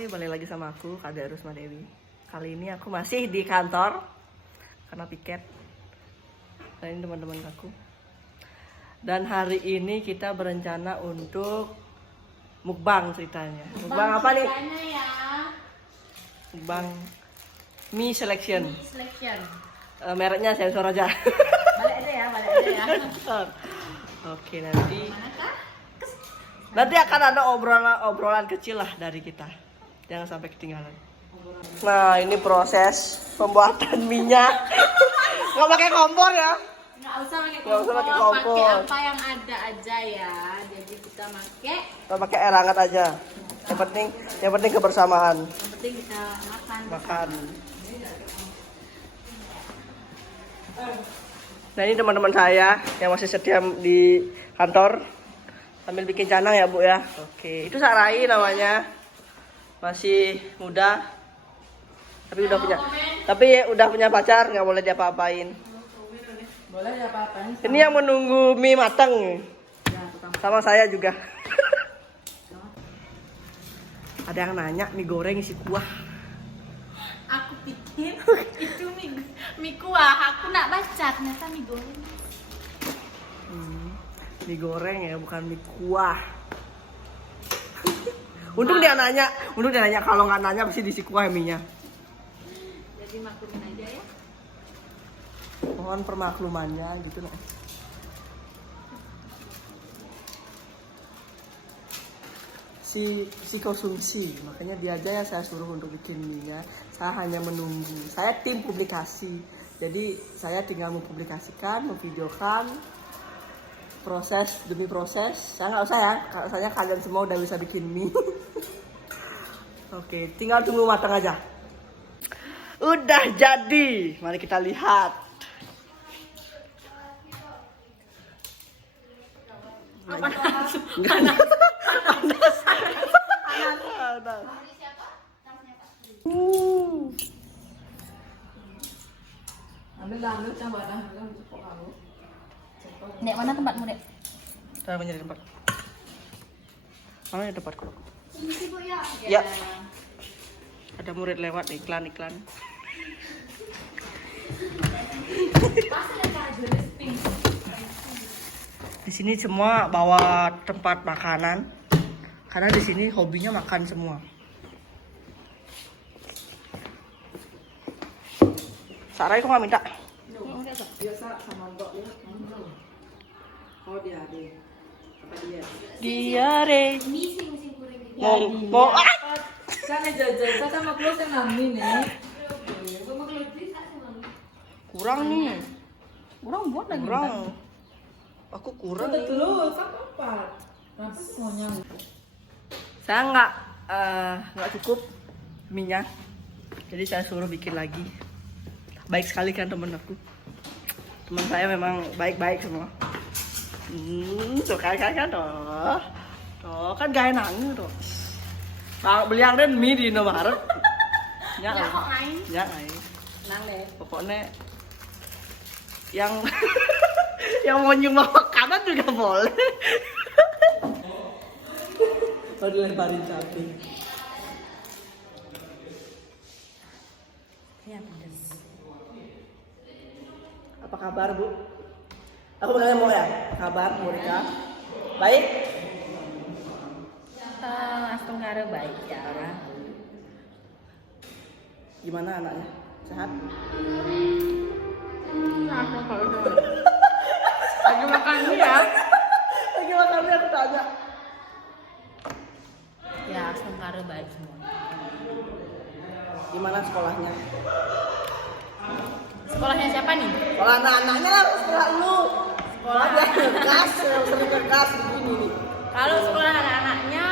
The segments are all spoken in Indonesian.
Hai, balik lagi sama aku, Kak Rusma Dewi. Kali ini aku masih di kantor karena piket. Dan ini teman-teman aku. Dan hari ini kita berencana untuk mukbang ceritanya. Mukbang apa nih? Ya. Mukbang mie selection. Mie selection. Mereknya sensor aja. Balik aja ya. Oke, nanti akan ada obrolan kecil lah dari kita. Jangan sampai ketinggalan. Nah, ini proses pembuatan minyak. Nggak pakai kompor ya? Nggak usah pakai Nggak usah kompor. pakai kompor. Pakai apa yang ada aja ya. Jadi kita Pakai air hangat aja. Yang penting kebersamaan. Yang penting kita makan. Nah, ini teman-teman saya yang masih setia di kantor sambil bikin canang ya, Bu ya. Oke, itu Sarai namanya. Masih muda. Tapi udah punya pacar, nggak boleh diapa-apain. Boleh apa-apain. Ini yang menunggu mie matang. Sama saya juga. Ada yang nanya mie goreng isi kuah. Aku pikir itu mie kuah. Aku nak baca ternyata mie goreng. Mie goreng ya, bukan mie kuah. Untung dia nanya kalau nggak nanya pasti diisi kuah mie-nya. Jadi maklumin aja ya. Mohon permaklumannya gitu nah. Si konsumsi, makanya dia aja yang saya suruh untuk bikin mie-nya. Saya hanya menunggu. Saya tim publikasi. Jadi saya tinggal mempublikasikan, memvideokan proses demi proses. Saya nggak usah ya, soalnya kalian semua udah bisa bikin mie. Oke, tinggal tunggu matang aja. Udah jadi, mari kita lihat. Panas. Ambil coba dah. Nek, mana tempatmu, Nek? Saya mencari tempat. Mana ya tempatku? Ini Bu ya. Ya. Ada murid lewat iklan. Di sini semua bawa tempat makanan. Karena di sini hobinya makan semua. Sarai kok nggak minta? Biasa sama Mbak ya. Oh dia deh. Apa dia? Diare. Misi goreng. Mau Kan jajah sama close yang nami nih. kurang nih. Kurang buat lagi. Kurang. Aku kurang. Udah dulu, apa? Nanti semuanya. Saya nggak cukup minyak. Jadi saya suruh bikin lagi. Baik sekali kan temen aku. Teman saya memang baik-baik semua. Tuh kan tuh kan gak enak tuh. Beli yang dan mie di Indomaret. Ya kok main? Ya main. Nang deh. Pokoknya yang yang mau nyumbang makanan juga boleh. Baru lebarin sapi. Ya pedas. Apa kabar, Bu? Aku nanya mau ya. Kabar, Bu Rika? Baik? Langsung karo baik ya. Gimana anaknya? Sehat? Langsung kalau lagi makan ya. Lagi makan aku tanya. Ya, langsung karo baik semua. Gimana sekolahnya? Sekolahnya siapa nih? Sekolah anak-anaknya lah, sekolah lu. Sekolah dia ngegas, sering ngegas begini nih. Kalau sekolah anak-anaknya,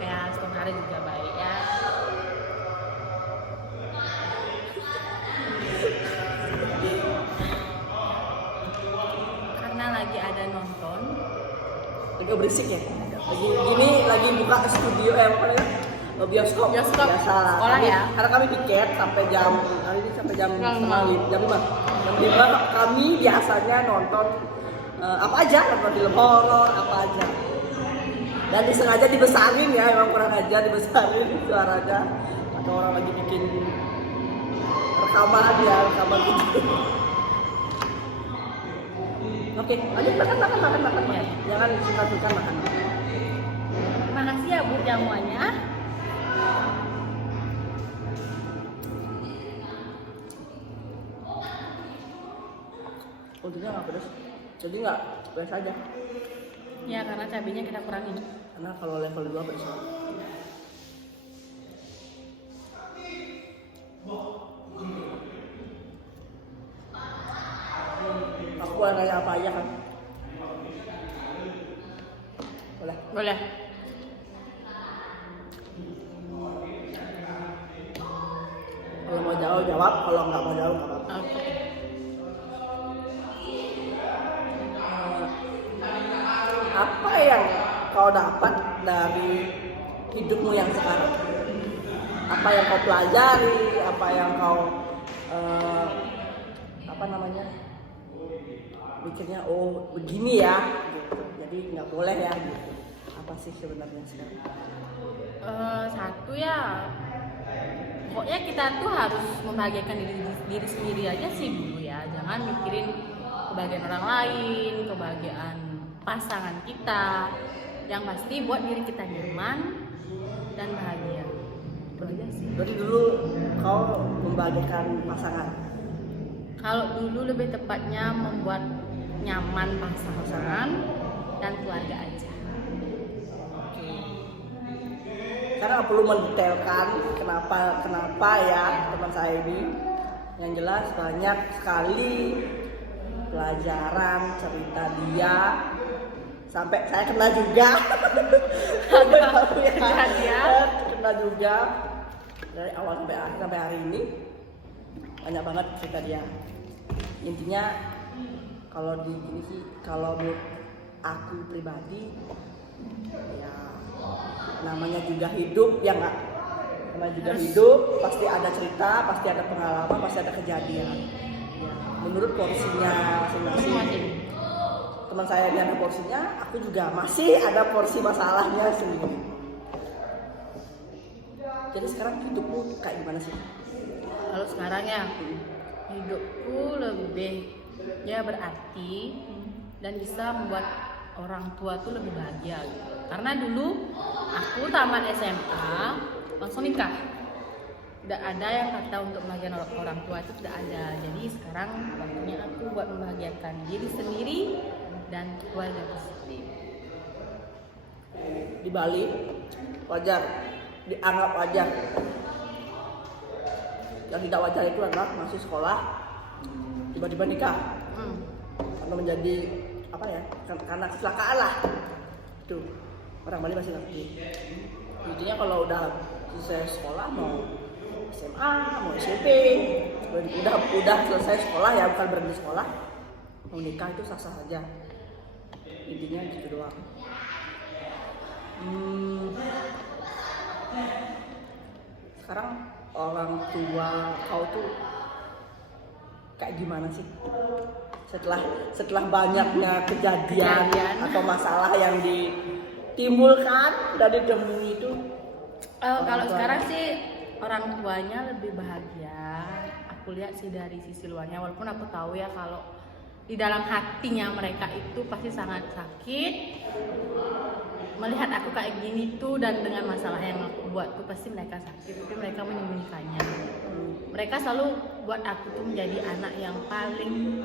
ya langsung karo juga baik ya. Karena lagi ada nonton. Lagi berisik ya? Lagi buka studio apa ya? Bioskop. Bioskop. Biasa. Sekolah ya? Karena kami tiket sampai jam hari ini sampai jam 4:30, jam 5. Jam 5 kami biasanya nonton apa aja, nonton film horor apa aja. Dan disengaja dibesarin ya, emang kurang aja dibesarin suaranya. Atau orang lagi bikin rekaman gitu. Oke, lanjut makan. Ya. Jangan suka-suka makan. Terima kasih ya Bu jamuannya. Untungnya nggak pedas, jadi nggak pedas aja. Ya karena cabenya kita kurangin. Karena kalau level 2 pedas. Aku boleh nanya apa aja kan? Boleh. Boleh. Kalau mau jawab jawab, kalau nggak mau jawab nggak apa-apa. Oke. Apa yang kau dapat dari hidupmu yang sekarang? Apa yang kau pelajari? Apa yang kau apa namanya? Mikirnya oh begini ya, gitu. Jadi nggak boleh ya. Gitu. Apa sih sebenarnya sekarang? Satu ya, pokoknya kita tuh harus membahagiakan diri sendiri aja sih dulu ya. Jangan mikirin kebahagiaan orang lain, kebahagiaan pasangan kita. Yang pasti buat diri kita nyaman dan bahagia. Itu aja sih. Berarti dulu kau membahagiakan pasangan. Kalau dulu lebih tepatnya membuat nyaman pasangan dan keluarga aja. Karena nggak perlu mendetailkan kenapa ya teman saya ini. Yang jelas banyak sekali pelajaran cerita dia. Sampai saya kena juga. Kena juga dari awal sampai hari ini. Banyak banget cerita dia. Intinya kalau di sini sih, kalau menurut aku pribadi ya namanya juga hidup ya nggak, namanya juga hidup pasti ada cerita, pasti ada pengalaman, pasti ada kejadian ya, menurut porsinya masing-masing. Teman saya ini ada porsinya, aku juga masih ada porsi masalahnya sendiri. Jadi sekarang hidupmu kayak gimana sih? Kalau sekarang ya hidupku lebih ya berarti dan bisa membuat orang tua tuh lebih bahagia gitu. Karena dulu aku tamat SMA langsung nikah. Tidak ada yang kata untuk membahagiakan orang tua itu tidak ada. Jadi sekarang waktunya aku buat membahagiakan diri sendiri dan keluarga sendiri. Di Bali wajar, dianggap wajar. Yang tidak wajar itu adalah masih sekolah tiba-tiba nikah karena menjadi apa ya, karena kecelakaan lah itu. Orang Bali masih ngerti. Intinya kalau udah selesai sekolah, mau SMA, mau SMP, udah selesai sekolah ya, bukan berhenti sekolah, mau nikah itu sah-sah aja. Intinya gitu doang. Sekarang orang tua kau tuh kayak gimana sih? Setelah banyaknya kejadian atau masalah yang ditimbulkan dan ditemui itu. Kalau sekarang sih orang tuanya lebih bahagia. Aku lihat sih dari sisi luarnya, walaupun aku tahu ya kalau di dalam hatinya mereka itu pasti sangat sakit melihat aku kayak gini tuh, dan dengan masalah yang aku buat tuh pasti mereka sakit, tapi mereka menyembunyikannya. Mereka selalu buat aku tuh menjadi anak yang paling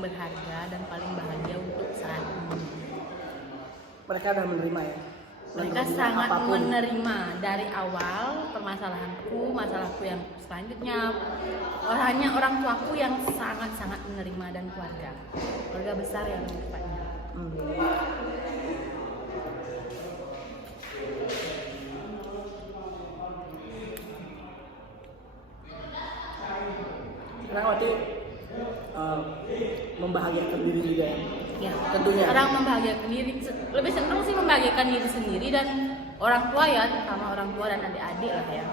berharga dan paling bahagia untuk saat ini. Mereka udah menerima ya? Mereka sangat menerima dari awal permasalahanku, masalahku yang selanjutnya. Orang tuaku yang sangat menerima, dan keluarga besar yang tepatnya. Karena waktu membahagiakan diri juga ya? Ya, tentunya. Orang membahagiakan diri, lebih cenderung sih membahagiakan diri sendiri dan orang tua ya, terutama orang tua dan adik-adik lah ya.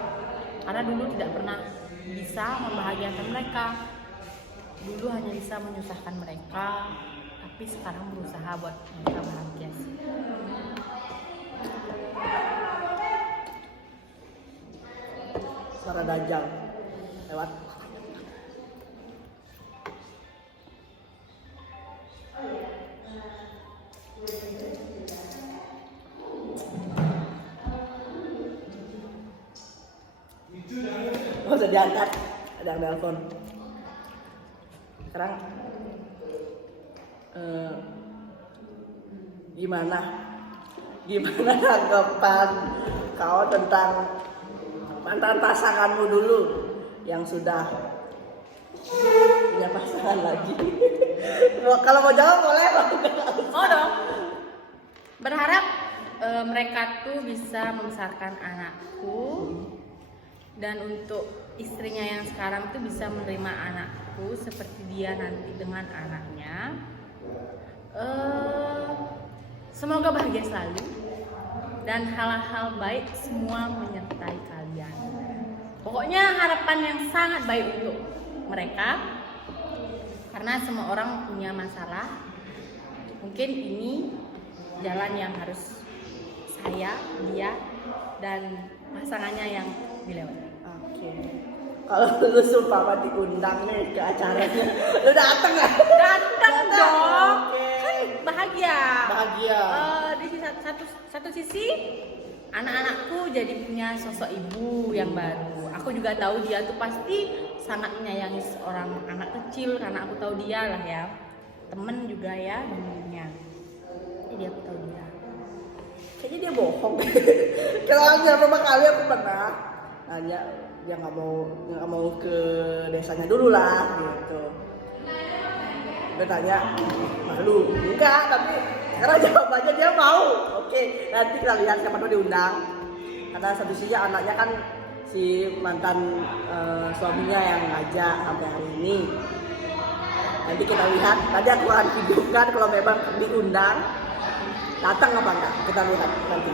Karena dulu tidak pernah bisa membahagiakan mereka. Dulu hanya bisa menyusahkan mereka, tapi sekarang berusaha buat mereka bahagia sih. Suara Dajjal lewat. Oh, sudah diangkat. Ada yang telepon. Sekarang gimana tanggapan kau tentang mantan pasanganmu dulu yang sudah punya pasangan lagi? Kalau mau jawab boleh. Oh dong. Berharap mereka tuh bisa membesarkan anakku, dan untuk istrinya yang sekarang tuh bisa menerima anakku seperti dia nanti dengan anaknya. Semoga bahagia selalu dan hal-hal baik semua menyertai kalian. Pokoknya harapan yang sangat baik untuk mereka, karena semua orang punya masalah. Mungkin ini jalan yang harus saya, dia, dan pasangannya yang dilewati. Oke. Kalau lu sumpah diundang nih ke acaranya, lu dateng nggak? Datang dong. Oke. Kan bahagia. Bahagia. Di satu sisi anak-anakku jadi punya sosok ibu yang baru. Aku juga tahu dia tuh pasti sangat menyayangi seorang anak kecil, karena aku tahu dia lah ya. Temen juga ya dulunya. Jadi aku tahu dia. Kayaknya dia bohong. Kalau beberapa kali aku pernah nanya, dia nggak mau ke desanya dulu lah gitu. Dia tanya, malu? Enggak, tapi karena jawabannya dia mau. Oke, nanti kita lihat siapa tuh diundang. Karena satu sisi anaknya kan si mantan suaminya yang ngajak sampai hari ini. Nanti kita lihat, nanti aku akan videokan kalau memang diundang. Datang apa enggak? Kita lihat nanti.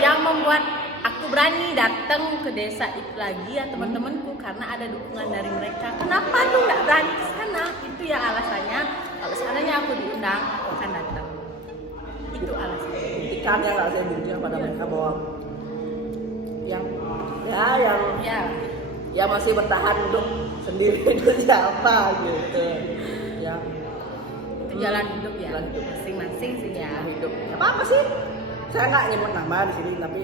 Yang membuat aku berani datang ke desa itu lagi ya teman-temanku, karena ada dukungan dari mereka. Kenapa lu nggak berani ke sana? Itu ya alasannya. Kalau seandainya aku diundang, aku akan datang. Itu alasannya. Buktikan yang nggak saya buktikan pada mereka bahwa yang ya masih bertahan untuk sendiri itu siapa gitu. Ya. Itu jalan hidup ya. Jalan hidup. Masing-masing sih ya. Hidup. Ya, apa sih? Saya nggak nyebut nama di sini, tapi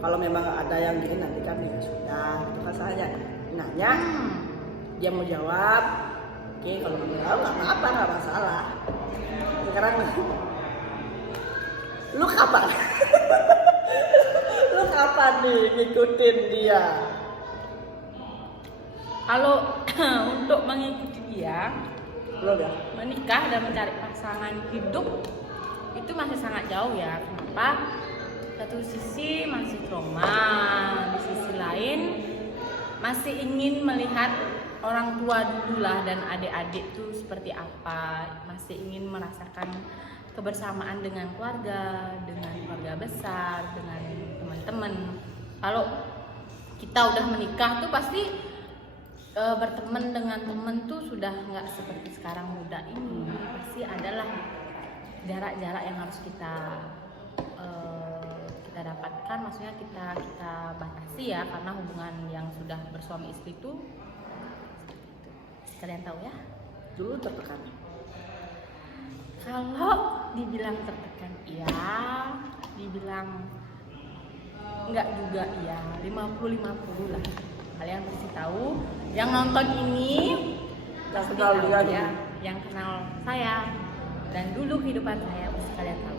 kalau memang ada yang gini nanti kan ya sudah, itu kan saja nanya, dia mau jawab, oke, kalau nggak mau jawab nggak apa-apa, nggak masalah. Sekarang lu kapan? Lu kapan nih ngikutin dia? Kalau untuk mengikuti dia, Belum ya? menikah dan mencari pasangan hidup itu masih sangat jauh ya. Kenapa? Satu sisi masih trauma, di sisi lain masih ingin melihat orang tua dulu lah dan adik-adik tuh seperti apa, masih ingin merasakan kebersamaan dengan keluarga besar, dengan teman-teman. Kalau kita udah menikah tuh pasti berteman dengan teman tuh sudah nggak seperti sekarang muda ini. Pasti adalah jarak-jarak yang harus kita dapatkan, maksudnya kita batasi ya, karena hubungan yang sudah bersuami istri itu kalian tahu ya, Dulu tertekan. kalau dibilang tertekan iya, dibilang enggak juga iya, 50-50 lah. Kalian pasti tahu, yang nonton ini Yang pasti kenal tahu dia ya, dulu. yang kenal saya dan dulu kehidupan saya pasti kalian tahu.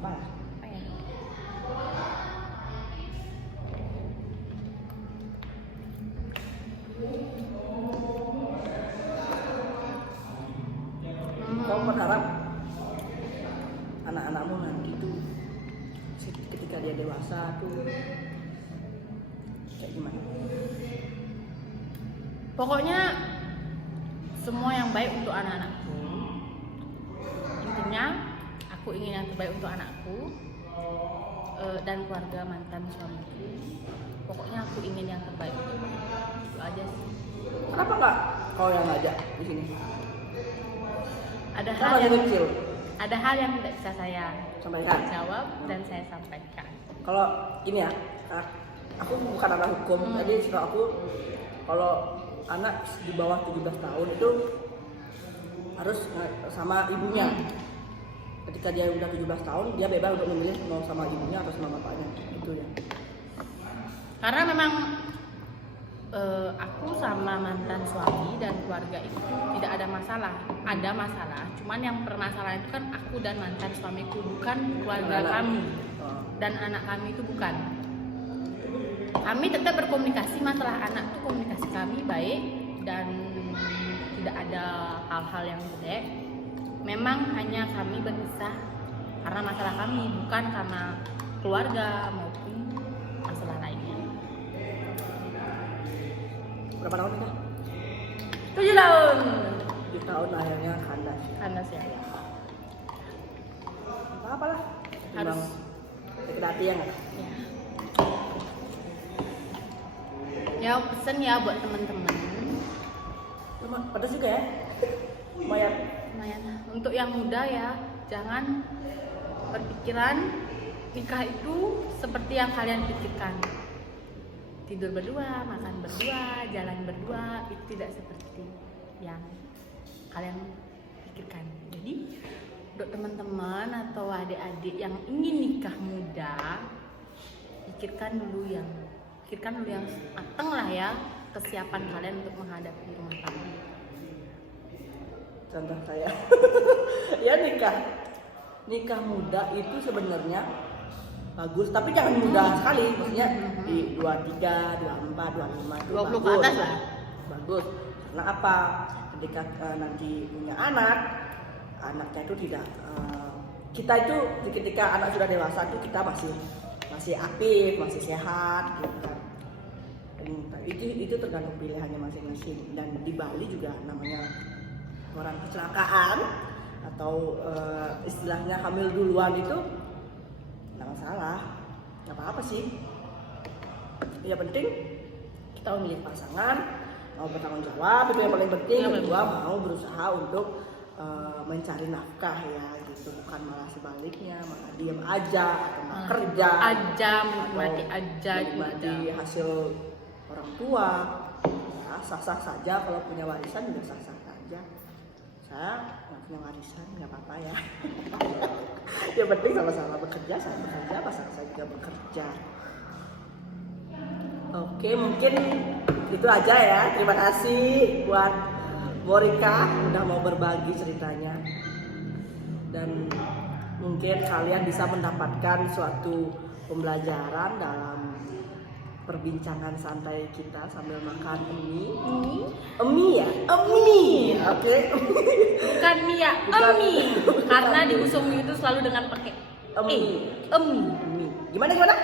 Apa ya? Apa ya? Kau berharap anak-anakmu nanti tuh ketika dia dewasa tuh kayak gimana? Pokoknya semua yang baik untuk anak-anakku. Intinya aku ingin yang terbaik untuk anakku dan keluarga mantan suamiku. Pokoknya aku ingin yang terbaik untuk mereka. Itu aja sih. Kenapa nggak kau yang ngajak di sini? ada Kan hal masih yang kecil. ada hal yang tidak bisa saya Sampaikan. jawab dan saya sampaikan. Kalau ini ya, aku bukan anak hukum, jadi setahu aku kalau anak di bawah 17 tahun itu harus sama ibunya. Ketika dia udah 17 tahun, dia bebas untuk memilih mau sama ibunya atau sama bapaknya. Itu ya. Karena memang aku sama mantan suami dan keluarga itu tidak ada masalah. Ada masalah, cuman yang permasalahan itu kan aku dan mantan suamiku, bukan keluarga Anak. kami Oh. dan anak kami itu bukan. Kami tetap berkomunikasi, masalah anak tuh komunikasi kami baik dan tidak ada hal-hal yang jelek. Memang hanya kami berpisah karena masalah kami, bukan karena keluarga maupun masalah lainnya. Berapa tahun nikah? 7 tahun. 7 tahun akhirnya kandas. Kandas ya. Apa lah? Harus. Sakit hati ya nggak? Ya. Ya pesen ya buat teman-teman. Pedas juga ya? Lumayan. Lumayan lah. Untuk yang muda ya, jangan berpikiran nikah itu seperti yang kalian pikirkan. Tidur berdua, makan berdua, jalan berdua, itu tidak seperti yang kalian pikirkan. Jadi untuk teman-teman atau adik-adik yang ingin nikah muda, pikirkan dulu yang matang lah ya, kesiapan kalian untuk menghadapi rumah tangga. Contoh saya. Ya nikah muda itu sebenarnya bagus, tapi jangan muda sekali, maksudnya di 23, 24, 25 itu 20 ke bagus. atas lah. Bagus. Karena apa? Ketika nanti punya anaknya itu tidak kita itu ketika anak sudah dewasa itu kita masih aktif, masih sehat gitu kan. Itu tergantung pilihannya masing-masing. Dan di Bali juga namanya orang kecelakaan atau istilahnya hamil duluan itu nggak masalah, nggak apa-apa sih. Ya penting kita memilih pasangan, mau bertanggung jawab, itu yang paling penting. Yang kedua mau berusaha untuk mencari nafkah ya gitu, bukan malah sebaliknya, malah diam aja atau malah kerja aja, menikmati aja, menikmati hasil orang tua. Ya sah-sah saja, kalau punya warisan juga sah-sah saja. Saya nggak punya warisan, nggak apa-apa ya. Yang penting sama-sama bekerja, saya bekerja, pasangan saya juga bekerja. Oke, mungkin itu aja ya. Terima kasih buat Morika udah mau berbagi ceritanya. Dan mungkin kalian bisa mendapatkan suatu pembelajaran dalam perbincangan santai kita sambil makan mie ya, mie. Oke. Bukan mie ya, Bukan. mie. Karena di usung mie itu selalu dengan pakai Mie. mie. Gimana? Mie.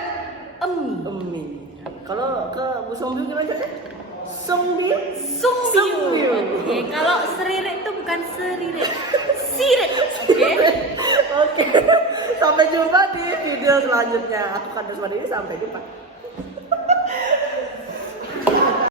Mie. Kalau ke Bu Sombiu gimana sih? Sombiu. Sumbiu. Oke, kalau seririt itu bukan seririt, sirit. Oke. Sampai jumpa di video selanjutnya. Aku Kandas Madini, sampai jumpa.